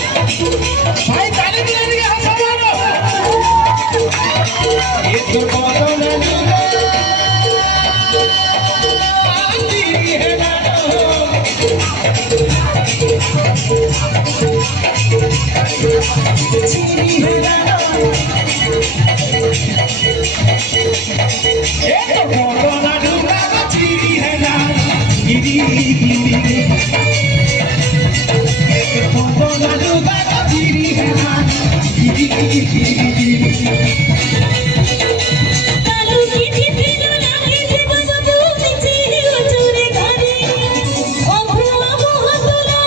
भाई गाने के लिए हम मारो ये तो बदल आती है ना चीनी है ना ये तो बदल दूंगा चीनी है ना गिरी गिरी ये तो बदल